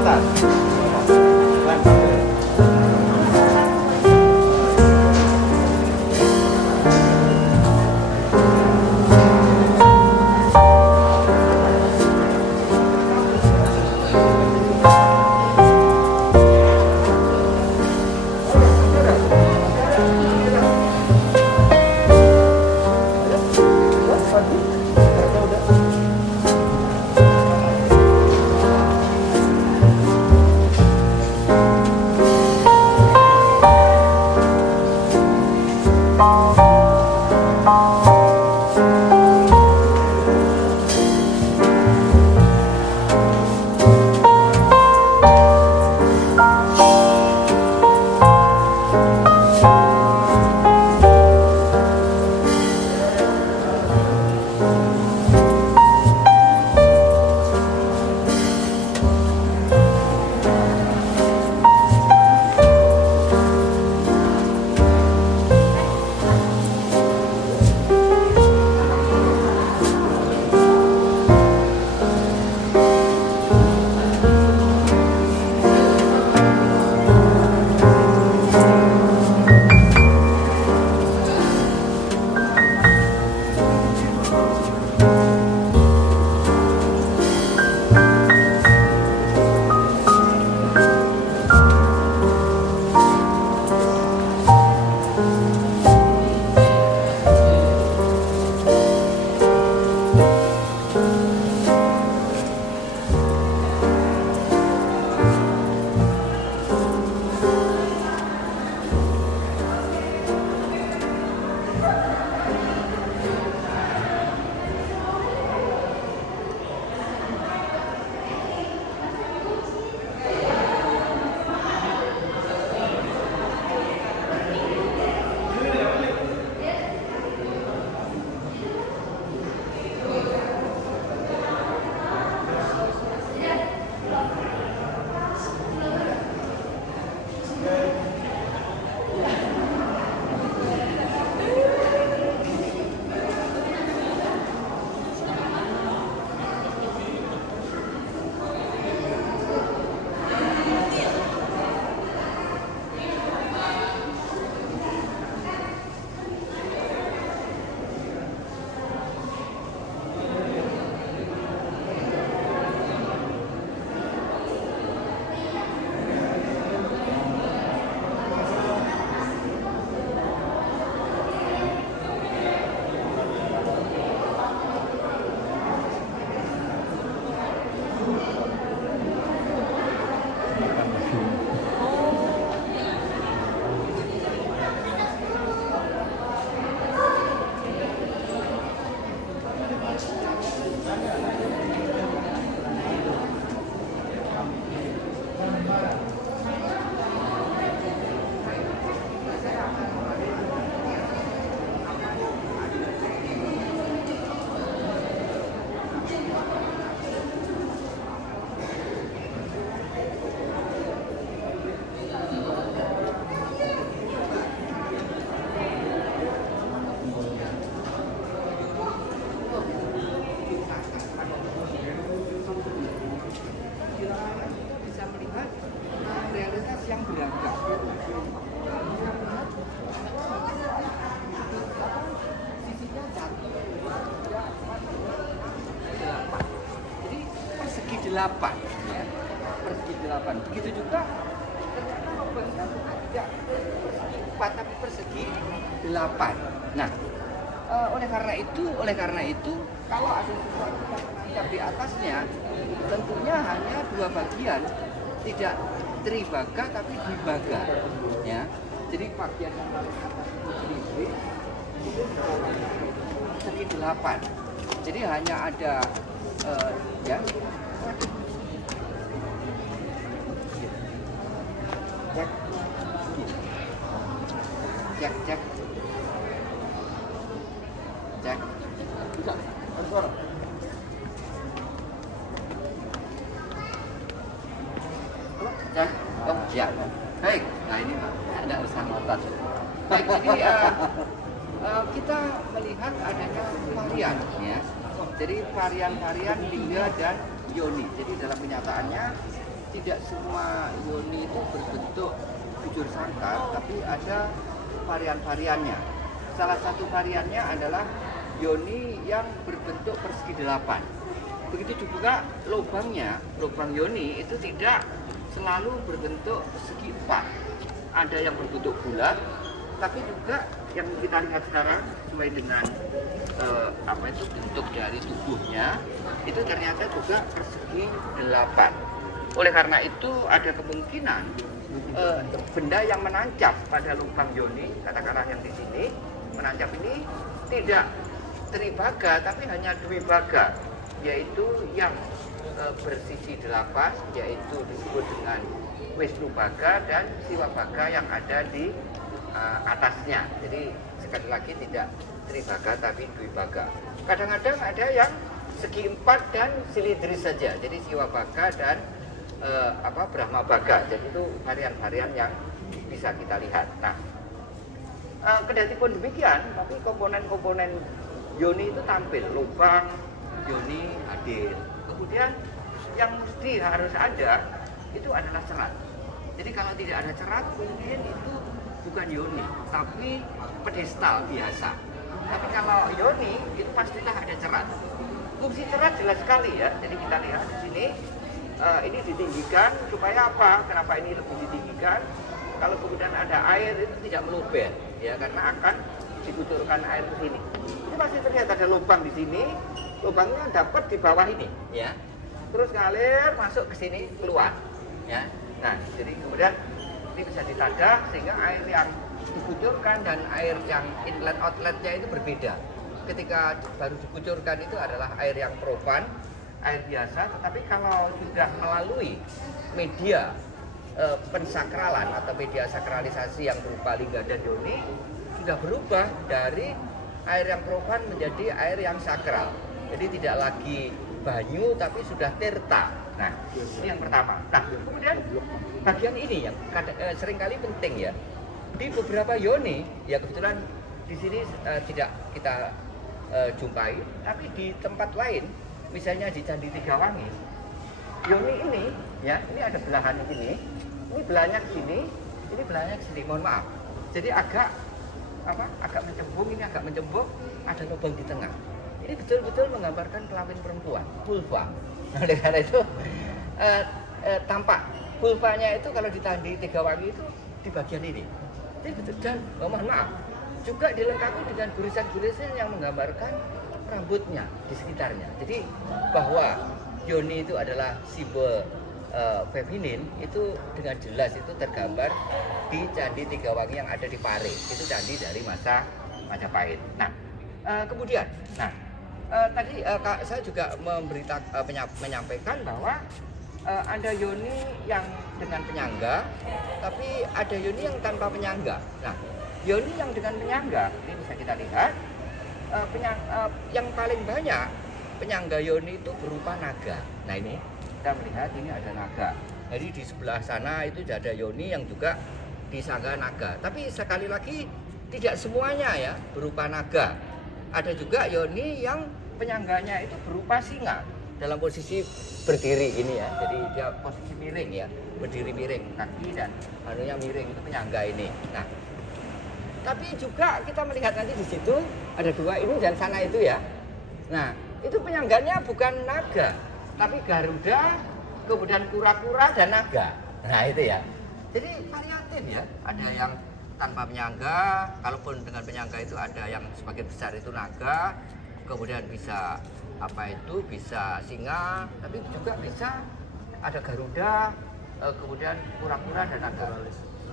atas. Lempar dulu. delapan, ya, persegi 8. Begitu juga ternyata lubangnya bukan tidak persegi 4 tapi persegi 8. Nah, oleh karena itu kalau ada sesuatu yang menancap di atasnya, tentunya hanya dua bagian, tidak tribaga tapi dibaga, ya. Jadi bagian yang paling atas persegi B itu persegi 8. Jadi hanya ada ya. Cek. Bisa, suara. Cek. Oh, siap. Baik. Nah ini ada usaha motor. Baik, jadi kita melihat adanya varian, ya. Jadi varian-varian Lingga dan Yoni. Jadi dalam kenyataannya tidak semua yoni itu berbentuk bujur sangkar, tapi ada varian-variannya. Salah satu variannya adalah yoni yang berbentuk persegi 8. Begitu juga lubangnya, lubang yoni itu tidak selalu berbentuk segi 4. Ada yang berbentuk bulat, tapi juga yang kita lihat sekarang sesuai dengan bentuk dari tubuhnya itu ternyata juga persegi 8. Oleh karena itu ada kemungkinan benda yang menancap pada lubang yoni, katakanlah yang di sini menancap ini tidak tribaga tapi hanya dwibaga, yaitu yang bersisi 8, yaitu disebut dengan Wisnubaga dan Siwabaga yang ada di atasnya. Jadi sekali lagi tidak tribaga tapi dwibaga. Kadang-kadang ada yang segi 4 dan silindris saja, jadi Siwabaga dan Brahmabaga. Jadi itu varian-varian yang bisa kita lihat. Nah, kendati pun demikian, tapi komponen-komponen yoni itu tampil, lubang yoni hadir. Kemudian yang mesti harus ada itu adalah cerat. Jadi kalau tidak ada cerat mungkin itu bukan yoni, tapi pedestal biasa. Tapi kalau yoni itu pastilah ada cerat. Fungsi cerat jelas sekali ya. Jadi kita lihat di sini ini ditinggikan supaya apa? Kenapa ini lebih ditinggikan? Kalau kemudian ada air itu tidak meluber, ya, karena akan dikucurkan air ke sini. Ini pasti terlihat ada lubang di sini, lubangnya dapat di bawah ini, ya. Terus ngalir masuk ke sini keluar, ya. Nah, jadi kemudian ini bisa ditadah sehingga air yang dikucurkan dan air yang inlet outletnya itu berbeda. Ketika baru dikucurkan itu adalah air yang profan, air biasa, tetapi kalau sudah melalui media pensakralan atau media sakralisasi yang berupa lingga dan yoni, sudah berubah dari air yang profan menjadi air yang sakral. Jadi tidak lagi banyu tapi sudah tirta. Nah, ini yang pertama. Nah, kemudian bagian ini yang seringkali penting ya. Di beberapa yoni, ya kebetulan di sini tidak kita jumpai, tapi di tempat lain, misalnya di Candi Tigawangi, yoni ini, ya, ini ada belahan di sini, ini belahnya ke sini, ini belahnya ke sini. Mohon maaf. Jadi agak mencembung, ini agak mencembung, ada lubang di tengah. Ini betul-betul menggambarkan kelamin perempuan, vulva. Nah, oleh karena itu tampak vulvanya itu kalau di Candi Tigawangi itu di bagian ini. Jadi betul, dan mohon maaf, juga dilengkapi dengan gurisan-gurisan yang menggambarkan rambutnya di sekitarnya. Jadi bahwa yoni itu adalah simbol feminin itu dengan jelas itu tergambar di Candi Tigawangi yang ada di Pare. Itu candi dari masa Majapahit. Nah, kemudian, tadi saya juga menyampaikan bahwa ada yoni yang dengan penyangga, tapi ada yoni yang tanpa penyangga. Nah, yoni yang dengan penyangga ini bisa kita lihat yang paling banyak penyangga yoni itu berupa naga. Nah, ini kita melihat ini ada naga. Jadi di sebelah sana itu ada yoni yang juga disangga naga. Tapi sekali lagi tidak semuanya ya berupa naga. Ada juga yoni yang penyangganya itu berupa singa dalam posisi berdiri ini ya. Jadi dia posisi miring ya, berdiri miring, kaki dan anunya miring, itu penyangga ini. Nah, tapi juga kita melihat nanti di situ ada dua ini dan sana itu ya. Nah, itu penyangganya bukan naga, tapi garuda, kemudian kura-kura dan naga. Nah, itu ya. Jadi variatif ya. Ada yang tanpa penyangga, kalaupun dengan penyangga itu ada yang sebagian besar itu naga, kemudian bisa bisa singa, tapi juga bisa ada garuda, kemudian kura-kura dan naga.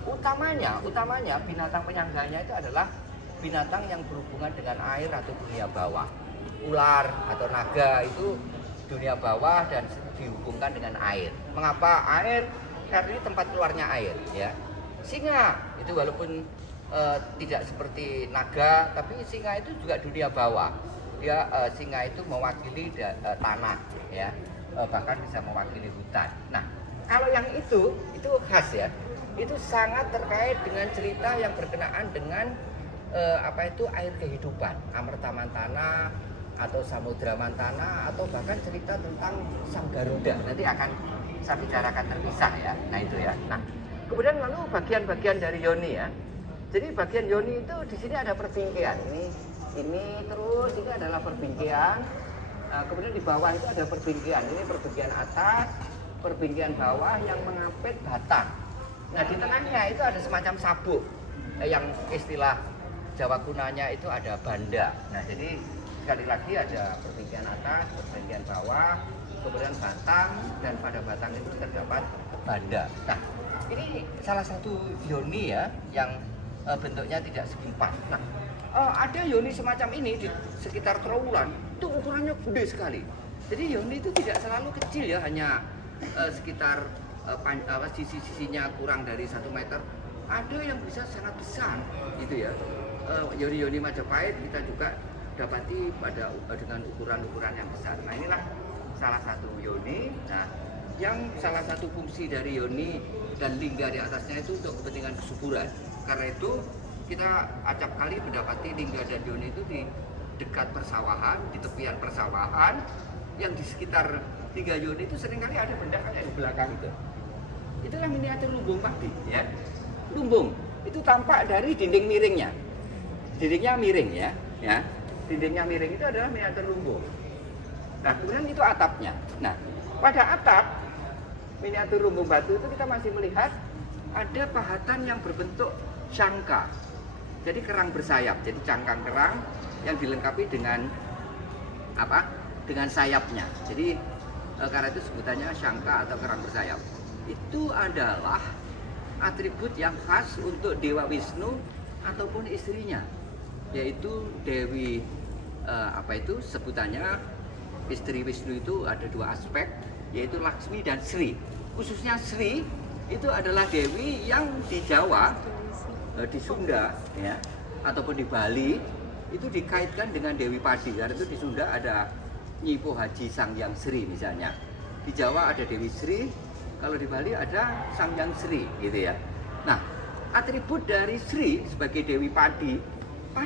Utamanya binatang penyangganya itu adalah binatang yang berhubungan dengan air atau dunia bawah. Ular atau naga itu dunia bawah dan dihubungkan dengan air. Mengapa air? Karena ini tempat keluarnya air ya. Singa itu walaupun tidak seperti naga, tapi singa itu juga dunia bawah. Dia singa itu mewakili tanah ya, bahkan bisa mewakili hutan. Nah, kalau yang itu khas ya, itu sangat terkait dengan cerita yang berkenaan dengan air kehidupan, amerta mantana, atau Samudra Mantana, atau bahkan cerita tentang Sang Garuda. Nanti akan saya bicarakan terpisah ya. Nah itu ya. Nah kemudian lalu bagian-bagian dari yoni ya. Jadi bagian yoni itu di sini ada perbingkian. Ini terus ini adalah perbingkian. Kemudian di bawah itu ada perbingkian. Ini perbingkian atas, perbingkian bawah yang mengapit batang. Nah di tengahnya itu ada semacam sabuk. Yang istilah Jawa kunanya itu ada banda. Nah jadi sekali lagi ada perbingkian atas, perbingkian bawah, kemudian batang, dan pada batang itu terdapat banda. Nah ini salah satu yoni ya yang bentuknya tidak segi empat. Nah ada yoni semacam ini di sekitar Trowulan, itu ukurannya gede sekali. Jadi yoni itu tidak selalu kecil ya, hanya sekitar sisi-sisinya kurang dari 1 meter. Ada yang bisa sangat besar gitu ya. Yoni-yoni Majapahit kita juga dapati dengan ukuran-ukuran yang besar. Nah inilah salah satu yoni. Nah yang salah satu fungsi dari yoni dan lingga di atasnya itu untuk kepentingan kesuburan. Karena itu kita acap kali mendapati lingga dan yoni itu di dekat persawahan, di tepian persawahan, yang di sekitar lingga yoni itu seringkali ada benda kayak di belakang itu. Itulah miniatur lumbung padi ya. Lumbung itu tampak dari dinding miringnya. Dindingnya miring ya. Dindingnya miring itu adalah miniatur lumbung. Nah kemudian itu atapnya. Nah pada atap miniatur lumbung batu itu kita masih melihat ada pahatan yang berbentuk syangka. Jadi kerang bersayap. Jadi cangkang kerang yang dilengkapi dengan apa? Dengan sayapnya. Jadi karena itu sebutannya syangka atau kerang bersayap. Itu adalah atribut yang khas untuk Dewa Wisnu ataupun istrinya, yaitu Dewi sebutannya istri Wisnu itu ada 2 aspek, yaitu Laksmi dan Sri. Khususnya Sri itu adalah dewi yang di Jawa, di Sunda ya, ataupun di Bali itu dikaitkan dengan Dewi Padi. Karena itu di Sunda ada Nyipo Haji Sangyang Sri misalnya. Di Jawa ada Dewi Sri, kalau di Bali ada Sangyang Sri gitu ya. Nah, atribut dari Sri sebagai Dewi Padi,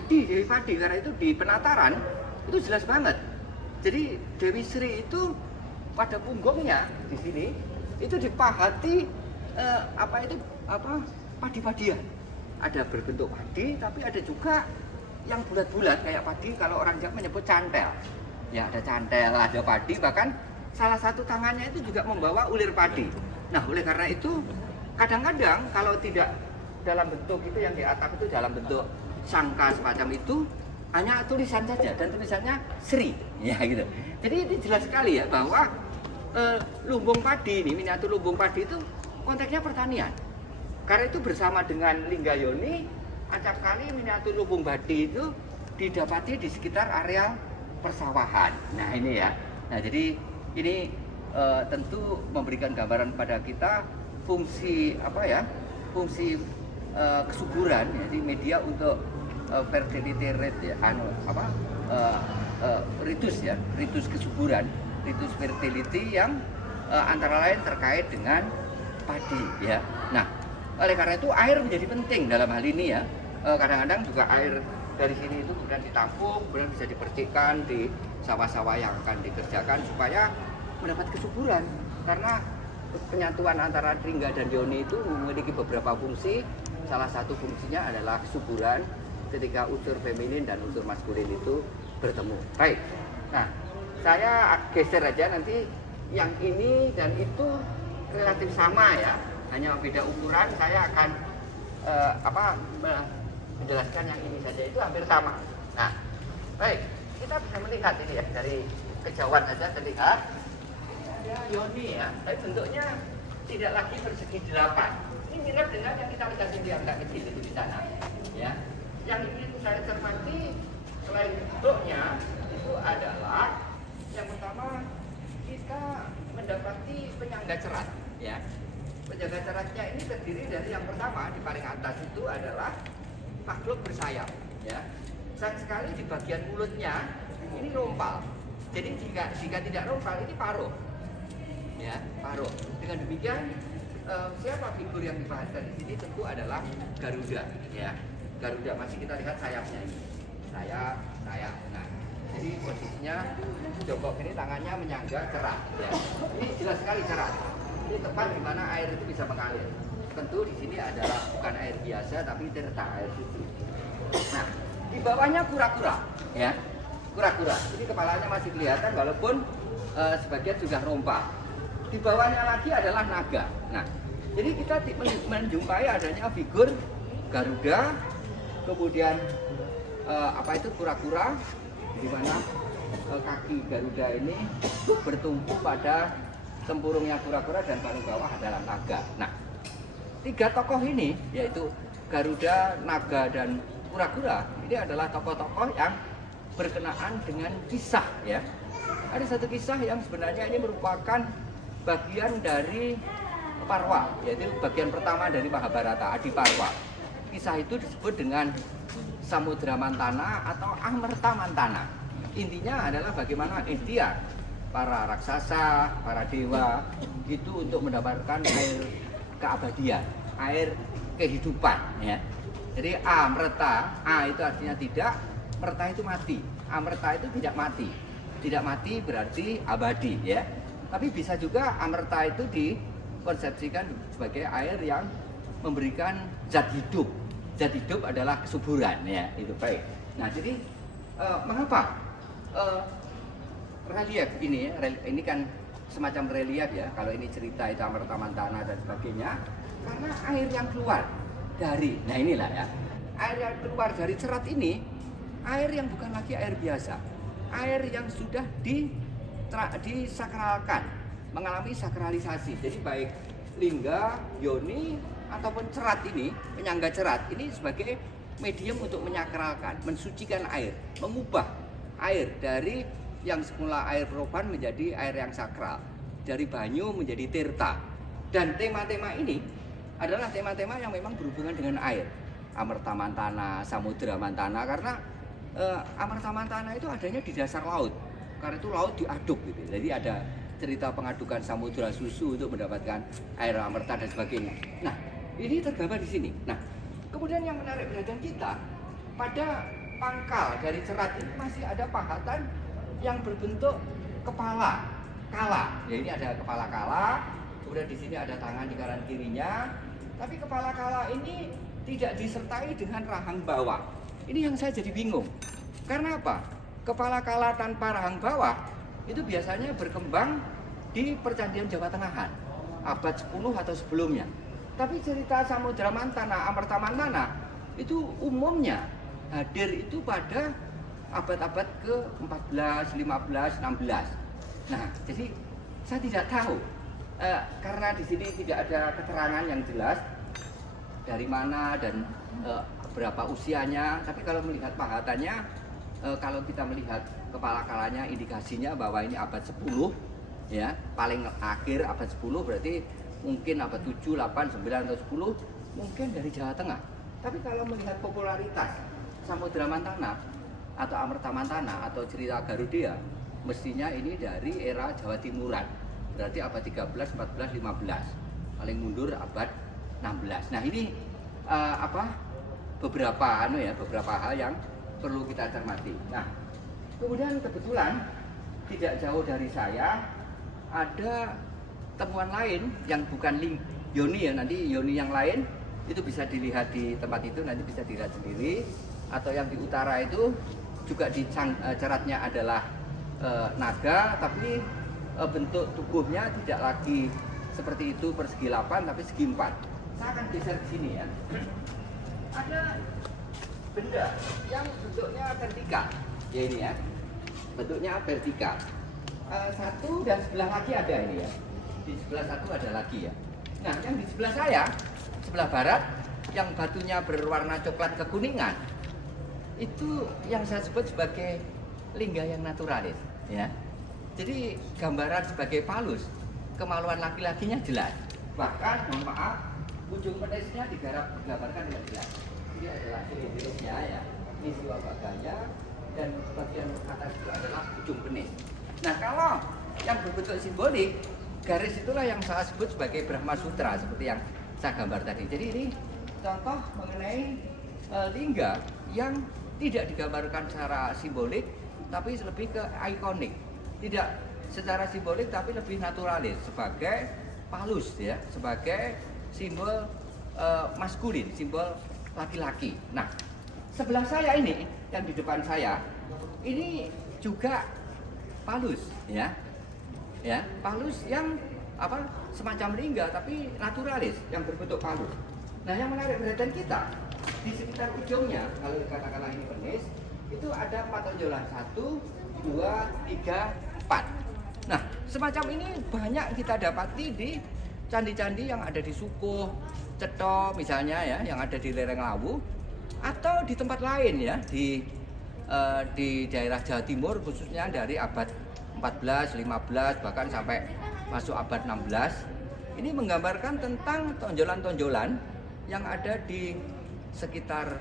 Dewi Padi karena itu di penataran itu jelas banget. Jadi Dewi Sri itu pada punggungnya di sini itu dipahati padi-padian. Ada berbentuk padi, tapi ada juga yang bulat-bulat kayak padi. Kalau orang Jawa menyebut cantel. Ya ada cantel, ada padi, bahkan salah satu tangannya itu juga membawa ulir padi. Nah oleh karena itu kadang-kadang kalau tidak dalam bentuk itu yang di atap itu dalam bentuk sangka semacam itu hanya tulisan saja dan tulisannya Sri ya gitu. Jadi ini jelas sekali ya bahwa lumbung padi ini, miniatur lumbung padi itu konteksnya pertanian. Karena itu bersama dengan lingga yoni, acap kali miniatur lumbung padi itu didapati di sekitar area persawahan. Nah ini ya. Nah jadi ini tentu memberikan gambaran pada kita fungsi fungsi kesuburan, jadi media untuk fertility rate ya, ritus kesuburan, ritus fertility yang antara lain terkait dengan padi ya. Nah oleh karena itu air menjadi penting dalam hal ini ya. Kadang-kadang juga air dari sini itu kemudian ditampung, kemudian bisa dipercikkan di sawah-sawah yang akan dikerjakan supaya mendapat kesuburan. Karena penyatuan antara lingga dan yoni itu memiliki beberapa fungsi. Salah satu fungsinya adalah kesuburan ketika unsur feminin dan unsur maskulin itu bertemu. Baik. Nah, saya geser aja nanti yang ini dan itu relatif sama ya. Hanya beda ukuran. Saya akan menjelaskan yang ini saja itu hampir sama. Nah, baik. Kita bisa melihat ini ya dari kejauhan saja terlihat ada yoni ya. Tapi bentuknya tidak lagi persegi 8. Ini mirip dengan yang kita lihat di angka kecil itu di sana. Ya. Yang ingin saya cermati selain bentuknya itu adalah yang pertama kita mendapati penyangga cerat. Ya. Penyangga ceratnya ini terdiri dari yang pertama di paling atas itu adalah makhluk bersayap. Ya. Sayang sekali di bagian mulutnya ini rompal. Jadi jika tidak rompal ini paruh. Ya, paruh. Dengan demikian siapa figur yang dibahaskan di sini tentu adalah Garuda ya. Garuda masih kita lihat sayapnya ini. Sayap. Nah, Jadi posisinya jongkok ini tangannya menyangga cerat. Ya. Ini jelas sekali cerat. Ini tempat di mana air itu bisa mengalir. Tentu di sini adalah bukan air biasa tapi tirta, air suci. Nah, di bawahnya kura-kura, ya, kura-kura. Ini kepalanya masih kelihatan walaupun sebagian sudah rompak. Di bawahnya lagi adalah naga. Nah, jadi kita menjumpai adanya figur Garuda, kemudian apa itu kura-kura, di mana kaki Garuda ini bertumpu pada tempurungnya kura-kura dan paling bawah adalah naga. Nah, tiga tokoh ini yaitu Garuda, naga dan kura-kura ini adalah tokoh-tokoh yang berkenaan dengan kisah, ya. Ada satu kisah yang sebenarnya ini merupakan bagian dari Parwa, yaitu bagian pertama dari Mahabharata, Adi Parwa. Kisah itu disebut dengan Samudra Mantana atau Amerta Mantana. Intinya adalah bagaimana ikhtiar para raksasa, para dewa itu untuk mendapatkan air keabadian, air kehidupan, ya. Jadi Amerta, A itu artinya tidak, Merta itu mati. Amerta itu tidak mati. Tidak mati berarti abadi, ya. Tapi bisa juga Amerta itu dikonsepsikan sebagai air yang memberikan zat hidup. Zat hidup adalah kesuburan, ya, itu baik. Nah, jadi mengapa relief ini kan semacam relief, ya. Kalau ini cerita itu Amerta Mantana dan sebagainya, karena air yang keluar dari, nah inilah ya, air yang keluar dari cerat ini, air yang bukan lagi air biasa, air yang sudah disakralkan, mengalami sakralisasi. Jadi baik lingga, yoni ataupun cerat ini, penyangga cerat ini sebagai medium untuk menyakralkan, mensucikan air, mengubah air dari yang semula air peroban menjadi air yang sakral, dari banyu menjadi tirta. Dan tema-tema ini adalah tema-tema yang memang berhubungan dengan air. Amerta Mantana, Samudra Mantana, karena Amerta Mantana itu adanya di dasar laut. Karena itu laut diaduk gitu. Jadi ada cerita pengadukan samudra susu untuk mendapatkan air amerta dan sebagainya. Nah, ini tergambar di sini. Nah, kemudian yang menarik perhatian kita, pada pangkal dari cerat ini masih ada pahatan yang berbentuk kepala kala. Ya, ini ada kepala kala, kemudian di sini ada tangan di kanan kirinya. Tapi kepala kala ini tidak disertai dengan rahang bawah. Ini yang saya jadi bingung. Karena apa? Kepala kala tanpa rahang bawah itu biasanya berkembang di percandian Jawa Tengahan abad 10 atau sebelumnya. Tapi cerita Samudra Mantana, Amerta Mantana itu umumnya hadir itu pada abad-abad ke-14, 15, 16. Nah, jadi saya tidak tahu karena di sini tidak ada keterangan yang jelas dari mana dan berapa usianya. Tapi kalau melihat pahatannya, kalau kita melihat kepala kalanya, indikasinya bahwa ini abad 10, ya, paling akhir abad 10 berarti mungkin abad 7, 8, 9 atau 10 mungkin dari Jawa Tengah. Tapi kalau melihat popularitas Samudra Mantana atau Amerta Mantana atau cerita Garuda, mestinya ini dari era Jawa Timuran. Berarti abad 13, 14, 15. Paling mundur abad 16. Nah, ini beberapa hal yang perlu kita cermati. Nah, kemudian kebetulan tidak jauh dari saya ada temuan lain yang bukan yoni, ya. Nanti yoni yang lain itu bisa dilihat di tempat itu, nanti bisa dilihat sendiri. Atau yang di utara itu juga ceratnya adalah naga, tapi bentuk tubuhnya tidak lagi seperti itu persegi 8 tapi segi 4. Saya akan geser di sini, ya. Ada benda yang bentuknya vertikal, ya ini, ya, bentuknya vertikal. Satu dan sebelah lagi ada ini, ya. Di sebelah satu ada lagi, ya. Nah, yang di sebelah saya, sebelah barat, yang batunya berwarna coklat kekuningan, itu yang saya sebut sebagai lingga yang naturalis, ya. Jadi gambaran sebagai palus, kemaluan laki-lakinya jelas. Bahkan, mohon maaf, ujung penisnya digambarkan dengan jelas. Ini adalah penisnya, ya. Ini siwa baganya, dan bagian atas itu adalah ujung penis. Nah, kalau yang berbentuk simbolik, garis itulah yang saya sebut sebagai Brahma Sutra, seperti yang saya gambar tadi. Jadi ini contoh mengenai lingga yang tidak digambarkan secara simbolik, tapi lebih ke ikonik. Tidak secara simbolik tapi lebih naturalis sebagai palus ya, sebagai simbol maskulin, simbol laki-laki. Nah, sebelah saya ini yang di depan saya ini juga palus ya. Ya, palus yang apa semacam lingga tapi naturalis yang berbentuk palus. Nah, yang menarik perhatian kita di sekitar ujungnya, kalau katakanlah ini penis, itu ada 4 tonjolan, 1, 2, 3, 4. Nah, semacam ini banyak kita dapati di candi-candi yang ada di Sukuh, Cetho misalnya ya, yang ada di lereng Lawu, atau di tempat lain ya, di daerah Jawa Timur khususnya dari abad 14, 15 bahkan sampai masuk abad 16. Ini menggambarkan tentang tonjolan-tonjolan yang ada di sekitar,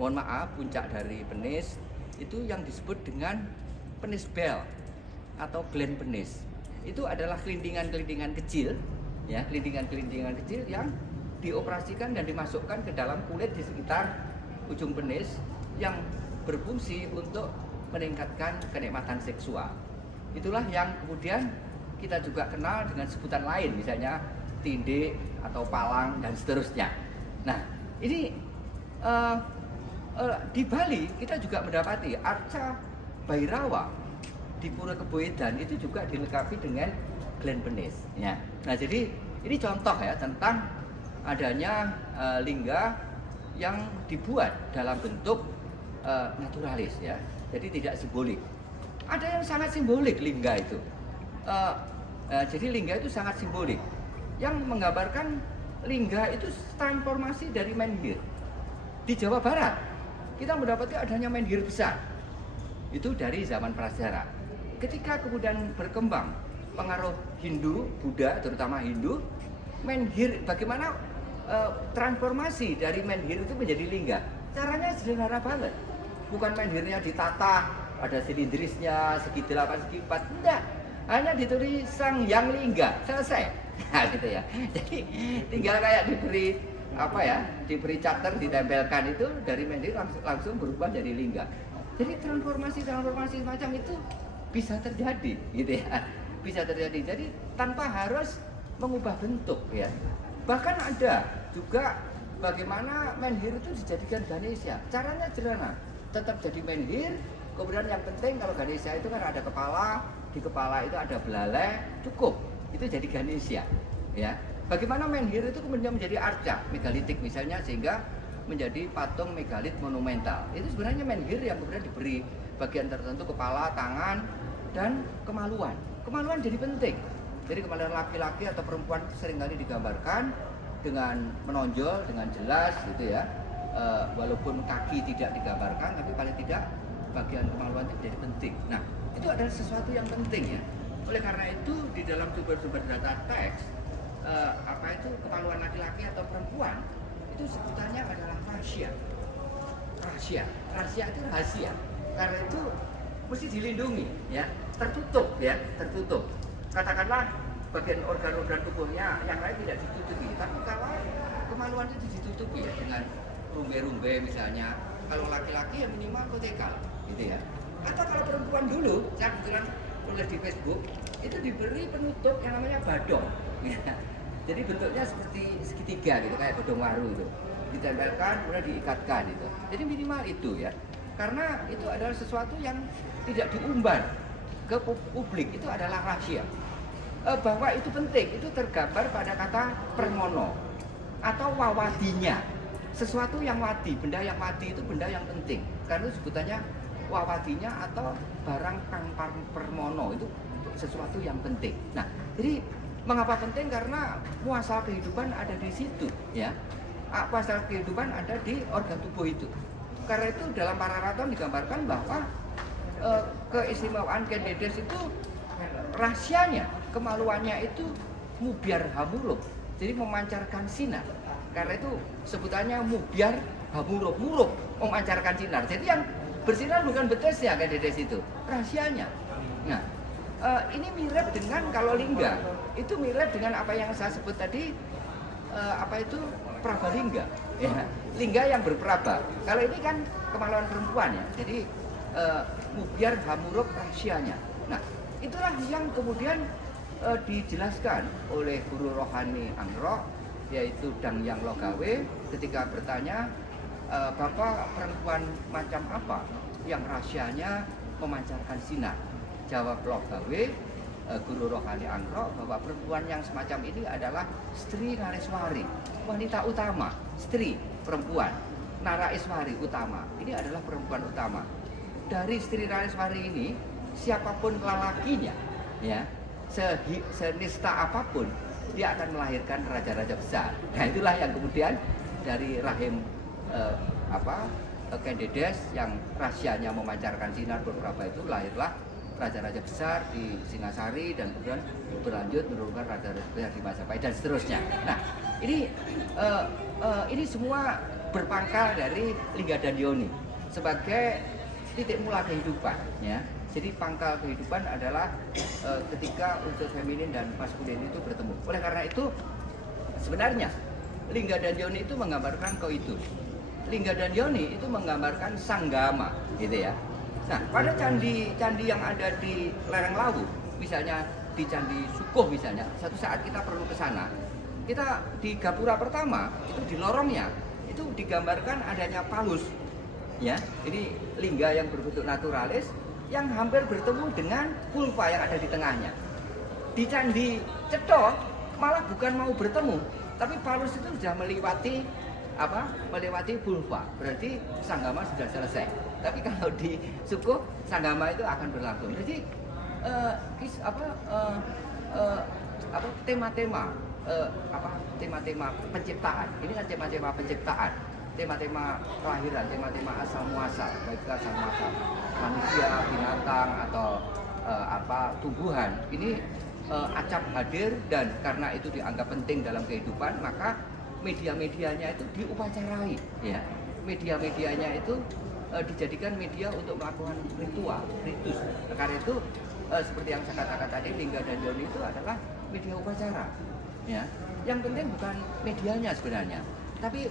mohon maaf, puncak dari penis itu yang disebut dengan penis bell atau gland penis. Itu adalah kelindingan-kelindingan kecil ya, kelindingan-kelindingan kecil yang dioperasikan dan dimasukkan ke dalam kulit di sekitar ujung penis yang berfungsi untuk meningkatkan kenikmatan seksual. Itulah yang kemudian kita juga kenal dengan sebutan lain, misalnya tinde atau palang dan seterusnya. Nah, ini di Bali kita juga mendapati arca Bhairawa di Pura Keboedan itu juga dilengkapi dengan gland penis. Ya. Nah, jadi ini contoh ya tentang adanya lingga yang dibuat dalam bentuk naturalis ya, jadi tidak simbolik. Ada yang sangat simbolik lingga itu. Jadi lingga itu sangat simbolik, yang menggambarkan lingga itu transformasi dari menhir. Di Jawa Barat kita mendapati adanya menhir besar, itu dari zaman prasejarah. Ketika kemudian berkembang pengaruh Hindu, Buddha, terutama Hindu, menhir, bagaimana transformasi dari menhir itu menjadi lingga? Caranya sederhana banget, bukan menhirnya ditata, ada silindrisnya, segi 8, segi 4, enggak. Hanya ditulis Sang Hyang Lingga, selesai. Nah, gitu ya. Jadi tinggal kayak diberi apa ya, diberi charter, ditempelkan itu dari menhir langsung berubah jadi lingga. Jadi transformasi semacam itu bisa terjadi, gitu ya. Bisa terjadi. Jadi tanpa harus mengubah bentuk ya. Bahkan ada juga bagaimana menhir itu dijadikan Ganesha. Caranya sederhana, tetap jadi menhir. Kemudian yang penting kalau Ganesha itu kan ada kepala, di kepala itu ada belalai, cukup, itu jadi Ganesha ya. Bagaimana menhir itu kemudian menjadi arca megalitik misalnya, sehingga menjadi patung megalit monumental. Itu sebenarnya menhir yang kemudian diberi bagian tertentu, kepala, tangan, dan kemaluan. Kemaluan jadi penting. Jadi kemaluan laki-laki atau perempuan seringkali digambarkan dengan menonjol, dengan jelas gitu ya. Walaupun kaki tidak digambarkan, tapi paling tidak bagian kemaluan itu jadi penting. Nah, itu adalah sesuatu yang penting ya. Oleh karena itu di dalam sumber-sumber data teks, kemaluan laki-laki atau perempuan itu sebutannya adalah rahasia. Rahasia itu rahasia. Karena itu mesti dilindungi ya, tertutup ya, tertutup. Katakanlah bagian organ-organ tubuhnya yang lain tidak ditutupi, tapi kalau kemaluan itu ditutupi ya dengan rumbe-rumbe misalnya. Kalau laki-laki ya minimal kotekal gitu ya. Atau kalau perempuan dulu, saya kebetulan tulis di Facebook, itu diberi penutup yang namanya badong ya. Jadi bentuknya seperti segitiga gitu, kayak godong waru itu, ditempelkan kemudian diikatkan gitu. Jadi minimal itu ya, karena itu adalah sesuatu yang tidak diumbar ke publik, itu adalah rahasia. Bahwa itu penting, itu tergambar pada kata permono atau wawadinya. Sesuatu yang wadi, benda yang wadi itu benda yang penting. Karena sebutannya wawadinya atau barang kang permono, itu sesuatu yang penting. Nah, jadi mengapa penting? Karena muasal kehidupan ada di situ, ya. Muasal kehidupan ada di organ tubuh itu. Karena itu dalam Pararaton digambarkan bahwa keistimewaan Kendedes itu rahasianya, kemaluannya itu mubyar hamurub, jadi memancarkan sinar. Karena itu sebutannya mubyar hamurub, murub, memancarkan sinar. Jadi yang bersinar bukan betesnya Kendedes itu, rahasianya. Nah, ini mirip dengan kalau lingga, itu mirip dengan apa yang saya sebut tadi, prabalingga, ya. Lingga yang berpraba. Kalau ini kan kemaluan perempuan ya, jadi Mubyar Hammurab rahsianya. Nah, itulah yang kemudian dijelaskan oleh guru rohani Angro, yaitu Dangyang Logawe, ketika bertanya, Bapak perempuan macam apa yang rahsianya memancarkan sinar? Jawab Logawe, guru rohani Angro, bahwa perempuan yang semacam ini adalah Sri Nareswari, wanita utama, Sri perempuan, Naraiswari utama. Ini adalah perempuan utama. Dari Sri Nareswari ini, siapapun lelakinya, ya, senista apapun, dia akan melahirkan raja-raja besar. Nah, itulah yang kemudian dari rahim Kendedes yang rahsianya memancarkan sinar beberapa itu, lahirlah raja-raja besar di Singasari, dan kemudian berlanjut menurunkan raja-raja besar di Majapahit dan seterusnya. Nah, ini semua berpangkal dari Lingga dan Yoni sebagai titik mula kehidupan, ya. Jadi pangkal kehidupan adalah ketika unsur feminin dan maskulin itu bertemu. Oleh karena itu sebenarnya Lingga dan Yoni itu menggambarkan koitus. Lingga dan Yoni itu menggambarkan sanggama, gitu ya. Nah, pada candi yang ada di lereng Lawu, misalnya di Candi Sukuh misalnya, satu saat kita perlu ke sana. Kita di gapura pertama itu di lorongnya itu digambarkan adanya palus, ya. Jadi lingga yang berbentuk naturalis yang hampir bertemu dengan vulva yang ada di tengahnya. Di Candi Cetho malah bukan mau bertemu, tapi palus itu sudah melewati vulva. Berarti sanggama sudah selesai. Tapi kalau di Sukuh, sanggama itu akan berlangsung. Jadi tema-tema penciptaan. Ini kan tema-tema penciptaan. Tema-tema kelahiran, tema-tema asal muasal, baik asal muasal manusia, binatang, atau tumbuhan. Ini acap hadir, dan karena itu dianggap penting dalam kehidupan, maka media-medianya itu diupacarai, ya. Media-medianya itu dijadikan media untuk melakukan ritual, ritus. Karena itu seperti yang saya katakan tadi, Lingga dan Yoni itu adalah media upacara, ya. Yang penting bukan medianya sebenarnya, tapi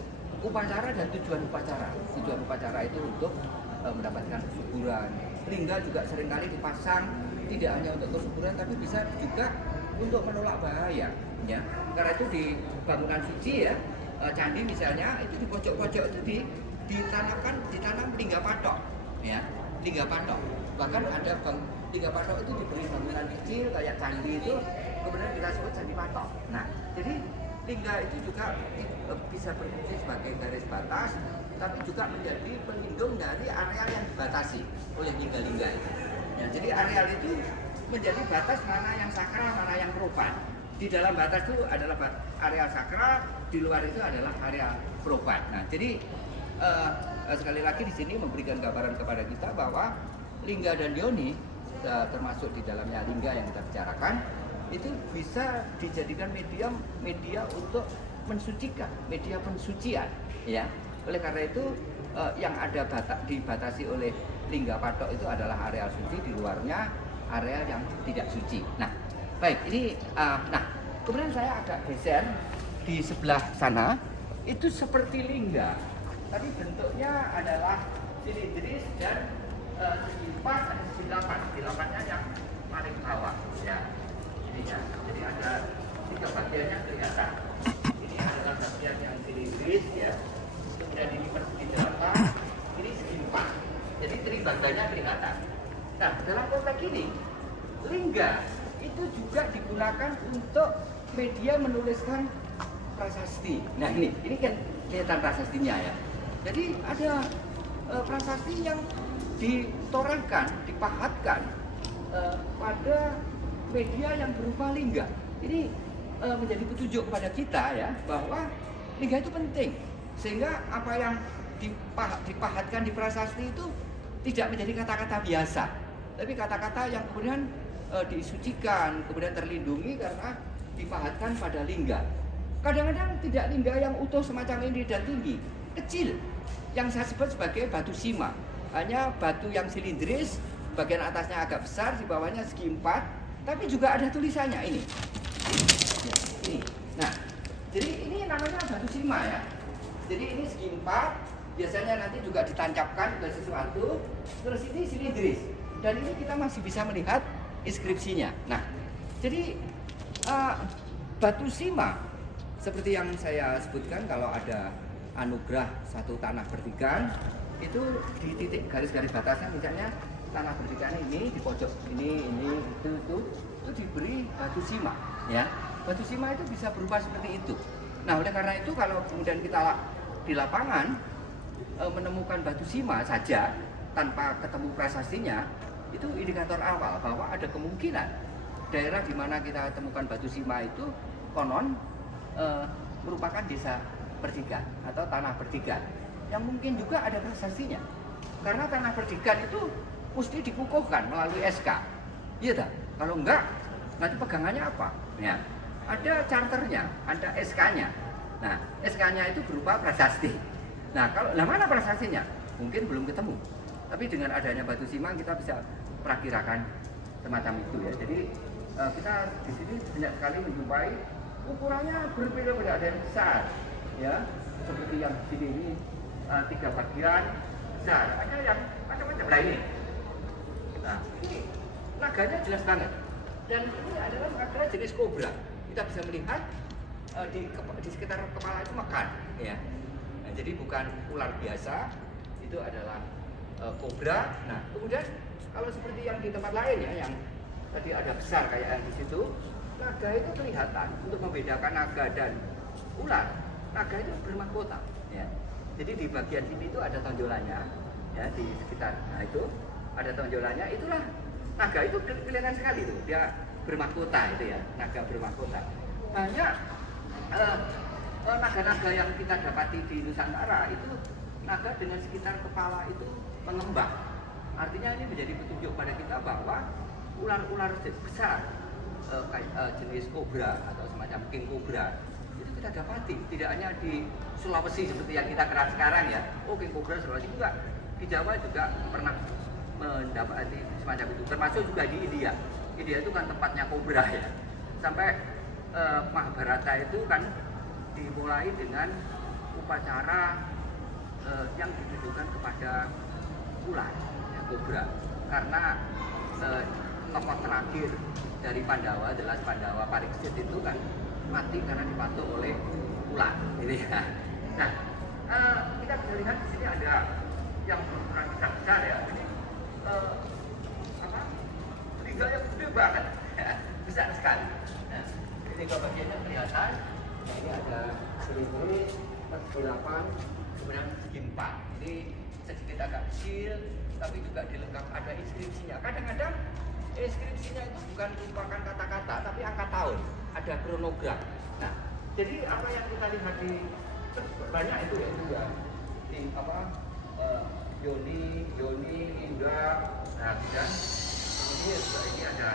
upacara dan tujuan upacara. Tujuan upacara itu untuk mendapatkan kesuburan. Lingga juga seringkali dipasang tidak hanya untuk kesuburan, tapi bisa juga untuk menolak bahaya, ya. Karena itu di bangunan suci, ya, candi misalnya, itu di pojok-pojok itu ditanam lingga patok, ya, lingga patok. Bahkan ada lingga patok itu diberi bangunan kecil kayak candi itu, kemudian kita sebut candi patok. Nah, jadi lingga itu juga bisa berfungsi sebagai garis batas, tapi juga menjadi pelindung dari areal yang dibatasi oleh lingga-lingga itu. Ya, jadi areal itu menjadi batas mana yang sakral, mana yang propan. Di dalam batas itu adalah areal sakral, di luar itu adalah area propan. Nah, jadi sekali lagi di sini memberikan gambaran kepada kita bahwa Lingga dan Yoni, termasuk di dalamnya lingga yang kita bicarakan, itu bisa dijadikan media untuk mensucikan, media pensucian, ya. Oleh karena itu yang ada dibatasi oleh lingga patok itu adalah areal suci, di luarnya area yang tidak suci. Nah, baik, ini kemudian saya agak geser di sebelah sana, itu seperti lingga, tapi bentuknya adalah silindris dan segi 4 dan segi 8. Segi 8-nya yang paling bawah, ya. Ini ya. Jadi ada 3 bagiannya kelihatan. Ini adalah bagian yang silindris, ya. Kemudian ini persegi 8, ini segi 4. Jadi tribadannya kelihatan. Nah, dalam konteks ini, lingga itu juga digunakan untuk media menuliskan prasasti. Nah, ini kan kelihatan prasastinya, ya. Jadi ada prasasti yang ditorehkan, dipahatkan pada media yang berupa lingga. Ini menjadi petunjuk kepada kita, ya, bahwa lingga itu penting, sehingga apa yang dipahatkan di prasasti itu tidak menjadi kata-kata biasa, tapi kata-kata yang kemudian disucikan, kemudian terlindungi karena dipahatkan pada lingga. Kadang-kadang tidak lingga yang utuh semacam ini dan tinggi, kecil, yang saya sebut sebagai batu sima. Hanya batu yang silindris, bagian atasnya agak besar, di bawahnya segi 4, tapi juga ada tulisannya ini. Ya, ini. Nah, jadi ini namanya batu sima, ya. Jadi ini segi 4, biasanya nanti juga ditancapkan ke sesuatu, terus ini silindris, dan ini kita masih bisa melihat inskripsinya. Nah, jadi batu sima seperti yang saya sebutkan, kalau ada anugerah satu tanah bertikan itu di titik garis-garis batasnya, misalnya tanah bertikan ini di pojok ini itu diberi batu sima, ya. Batu sima itu bisa berupa seperti itu. Nah, oleh karena itu kalau kemudian kita di lapangan menemukan batu sima saja tanpa ketemu prasastinya, itu indikator awal bahwa ada kemungkinan daerah di mana kita temukan batu sima itu konon merupakan desa perdikan atau tanah perdikan yang mungkin juga ada prasastinya, karena tanah perdikan itu mesti dikukuhkan melalui SK, iya tak? Kalau enggak nanti pegangannya apa ya, ada charternya, ada SK-nya. Nah, SK-nya itu berupa prasasti. Nah, kalau mana prasastinya mungkin belum ketemu, tapi dengan adanya batu sima kita bisa perakirakan semacam itu ya. Jadi kita di sini banyak sekali menjumpai ukurannya berbeda-beda, ada yang besar ya, seperti yang di sini ini 3 bagian besar, ada yang macam-macam lainnya. Nah, ini naganya jelas banget, dan ini adalah naga jenis kobra. Kita bisa melihat di sekitar kepala itu makan ya. Nah, jadi bukan ular biasa, itu adalah kobra. Nah, kemudian kalau seperti yang di tempat lain ya, yang tadi ada besar kayak yang di situ, naga itu kelihatan untuk membedakan naga dan ular. Naga itu bermahkota ya. Jadi di bagian sini itu ada tonjolannya ya, di sekitar. Nah, itu ada tonjolannya, itulah naga itu kelihatan sekali tuh, dia bermahkota itu ya, naga bermahkota. Banyak naga-naga yang kita dapati di Nusantara itu naga dengan sekitar kepala itu mengembang. Artinya ini menjadi petunjuk pada kita bahwa ular-ular besar jenis kobra atau semacam king kobra itu kita dapati tidak hanya di Sulawesi seperti yang kita kenal sekarang ya. Oh, king kobra Sulawesi juga, di Jawa juga pernah mendapati semacam itu, termasuk juga di India. India itu kan tempatnya kobra ya. Sampai Mahabharata itu kan dimulai dengan upacara yang ditujukan kepada ular ya, kobra, karena tokoh terakhir dari Pandawa, jelas Pandawa Pariksit itu kan mati karena dipatuk oleh ular, gitu ya. Nah, kita bisa lihat di sini ada yang berukuran besar ya. Ini liga yang gede banget, besar sekali. Nah, ini bagiannya kelihatan. Nah, ini ada silindris, persegi 8, kemudian segi 4. Ini sedikit agak kecil, tapi juga dilengkapi ada inskripsinya. Kadang-kadang inskripsinya itu bukan merupakan kata-kata, tapi angka tahun, ada kronogram. Nah, jadi apa yang kita lihat di banyak itu ya, juga di Yoni, Indra, nah dan kemudian juga ini ada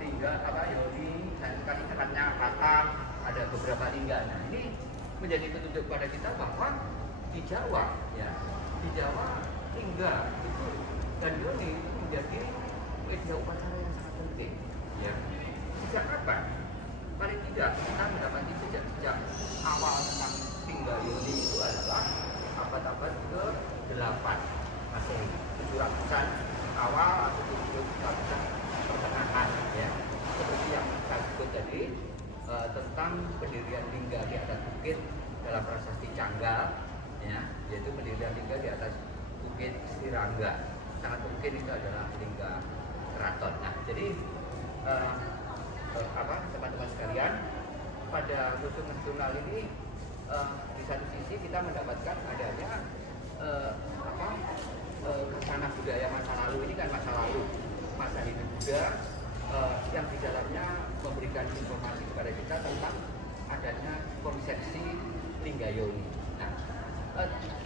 Lingga, Yoni, dan kali seratnya Kata, ada beberapa lingga. Nah, ini menjadi petunjuk pada kita bahwa di Jawa ya, di Jawa Lingga itu dan Yoni itu menjadi media upacara yang sangat penting ya. Sejak kapan? Paling tidak kita mendapati sejak awal tentang Lingga Yoni itu adalah abad-abad ke-8 Masehi, 700-an awal atau 700-an pertengahan ya. Seperti yang saya sebut tadi tentang pendirian lingga di atas bukit dalam prasasti Canggal ya, yaitu pendirian lingga di atas bukit Sirangga. Sangat mungkin itu adalah lingga keraton. Nah, jadi teman-teman sekalian, pada museum nasional ini di satu sisi kita mendapatkan adanya kesana budaya masa lalu. Ini kan masa lalu, masa hidup Buddha yang di dalamnya memberikan informasi kepada kita tentang adanya konsepsi Lingga Yoni. Nah,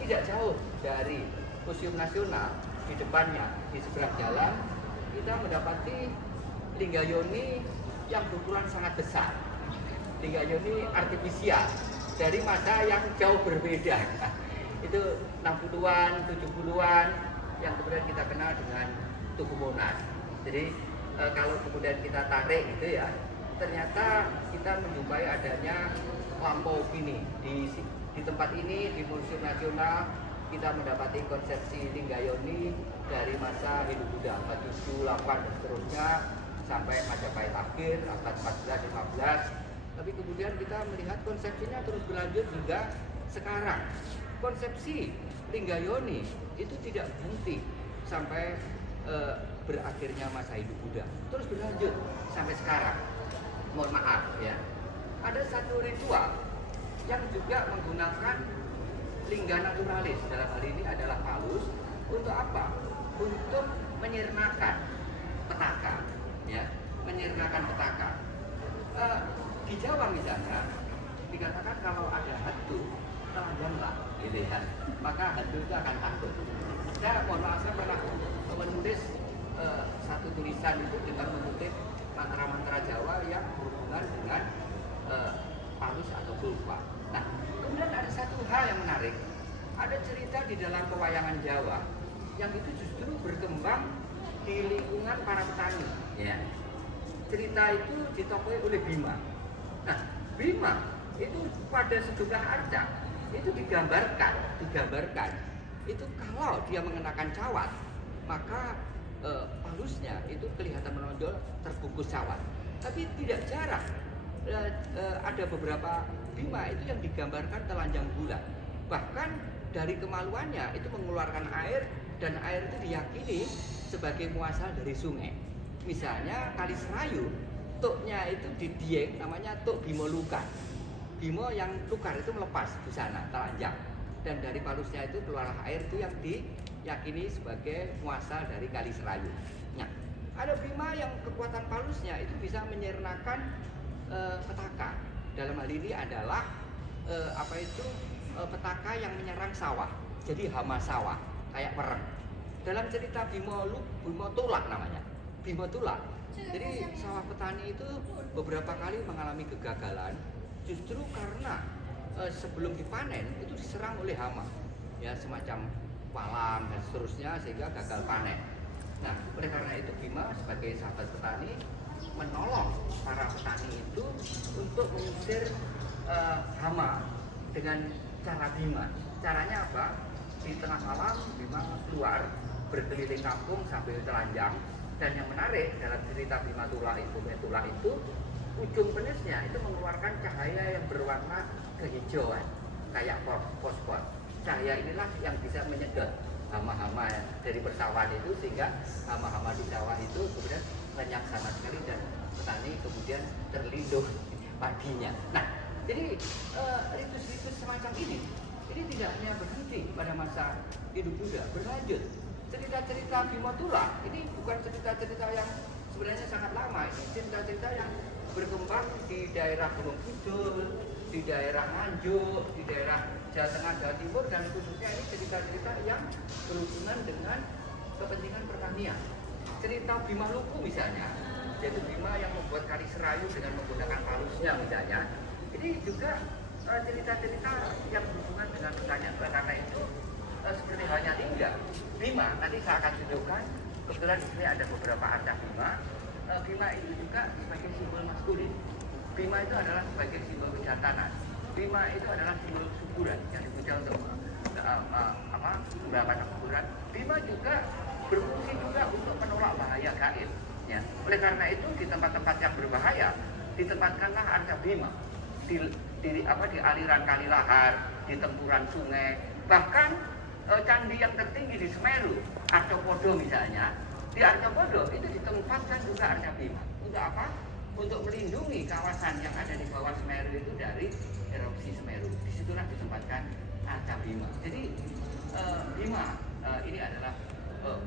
tidak jauh dari Museum Nasional, di depannya di seberang jalan kita mendapati Lingga Yoni yang berukuran sangat besar. Lingga Yoni artifisial dari masa yang jauh berbeda. Itu 60-an, 70-an yang kemudian kita kenal dengan Tugu Monas. Jadi kalau kemudian kita tarik gitu ya, ternyata kita menjumpai adanya lampau gini di tempat ini, di Museum Nasional kita mendapati konsepsi Linggayoni dari masa Hindu Buddha abad 7, 8 dan seterusnya sampai Majapahit akhir abad 14, 15. Tapi kemudian kita melihat konsepsinya terus berlanjut hingga sekarang. Konsepsi Linggayoni itu tidak berhenti sampai berakhirnya masa Hindu Buddha, terus berlanjut sampai sekarang. Mohon maaf ya, ada satu ritual yang juga menggunakan lingga naturalis, dalam hal ini adalah palus. Untuk apa? Untuk menyirnakan petaka, ya, menyirnakan petaka. Di Jawa misalnya dikatakan kalau ada hantu telanjanglah, gitu ya, maka hantu itu akan takut. Saya mohon maaf, saya pernah menulis satu tulisan itu dengan mengutip mantra-mantra Jawa yang berhubungan dengan palus atau kulpa. Nah, kemudian ada satu hal yang menarik. Ada cerita di dalam pewayangan Jawa yang itu justru berkembang di lingkungan para petani. Ya. Cerita itu ditokoi oleh Bima. Nah, Bima itu pada sejumlah arca itu digambarkan itu kalau dia mengenakan cawat, maka palusnya itu kelihatan menonjol terbungkus cawat. Tapi tidak jarang ada beberapa Bima itu yang digambarkan telanjang bulat. Bahkan dari kemaluannya itu mengeluarkan air, dan air itu diyakini sebagai muasal dari sungai. Misalnya Kali Serayu, tuknya itu di Dieng namanya tuk Bimo Luka. Bimo yang tukar itu melepas busana telanjang, dan dari palusnya itu keluar air itu yang diyakini sebagai muasal dari Kali Serayu. Nah, ada Bima yang kekuatan palusnya itu bisa menyirnakan petaka. Dalam hal ini adalah petaka yang menyerang sawah, jadi hama sawah kayak pereng. Dalam cerita Bimo Tulak namanya, Bimo Tulak. Jadi sawah petani itu beberapa kali mengalami kegagalan justru karena sebelum dipanen itu diserang oleh hama, ya, semacam walang dan seterusnya, sehingga gagal panen. Nah, oleh karena itu Bima sebagai sahabat petani menolong para petani itu untuk mengusir hama dengan cara Bima. Caranya apa? Di tengah malam Bima keluar berkeliling kampung sambil telanjang, dan yang menarik dalam cerita Bima Tulak itu ujung penisnya itu mengeluarkan cahaya yang berwarna kehijauan kayak fosfor. Cahaya inilah yang bisa menyedot hama-hama dari persawahan itu, sehingga hama-hama di sawah itu kemudian lenyap sama sekali dan petani kemudian terlindung padinya. Nah, jadi ritus-ritus semacam ini tidak hanya berhenti pada masa Hindu Buddha, berlanjut. Cerita-cerita Bimo Tulak ini bukan cerita-cerita yang sebenarnya sangat lama. Ini cerita-cerita yang berkembang di daerah Gunung Kidul, di daerah Nganjuk, di daerah Jawa Tengah, Jawa Timur, dan khususnya ini cerita-cerita yang berhubungan dengan kepentingan pertanian. Cerita Bima Luku misalnya, yaitu Bima yang membuat Kali Serayu dengan menggunakan palusnya misalnya. Ini juga cerita-cerita yang berhubungan dengan pertanian. Karena itu seperti halnya Lingga Bima, nanti saya akan tunjukkan. Kebetulan di sini ada beberapa arca Bima. Bima itu juga sebagai simbol maskulin. Bima itu adalah sebagai simbol kejantanan. Bima itu adalah simbol kesuburan yang dipuja untuk beberapa kesuburan. Bima juga berfungsi juga untuk menolak bahaya gaib. Ya. Oleh karena itu di tempat-tempat yang berbahaya ditempatkanlah arca Bima. Di aliran kali lahar, di tempuran sungai, bahkan candi yang tertinggi di Semeru, Arcopodo misalnya, di Arcopodo itu ditempatkan juga arca Bima. Untuk apa? Untuk melindungi kawasan yang ada di bawah Semeru itu dari erupsi Semeru. Disitulah ditempatkan arca Bima. Jadi Bima ini adalah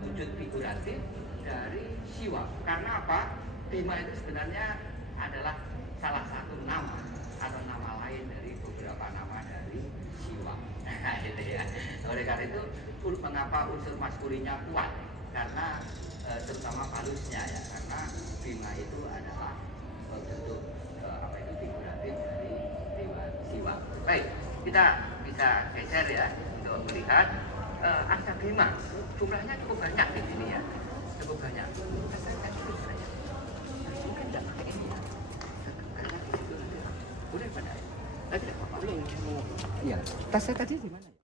wujud figuratif dari Siwa. Karena apa? Bima itu sebenarnya adalah salah satu nama atau nama lain dari beberapa nama dari Siwa. Gitu ya. Oleh karena itu, mengapa unsur maskulinnya kuat? Karena terutama palusnya ya, karena Bima itu adalah bentuk figuratif dari dewa Siwa. Baik, kita bisa geser ya untuk melihat arca Bima. Jumlahnya cukup banyak di sini ya, cukup banyak. Saya kan cukup banyak. Mungkin tidak pakai ini ya, karena di situ boleh pada. Tadi apa? Iya. Tas saya tadi di mana?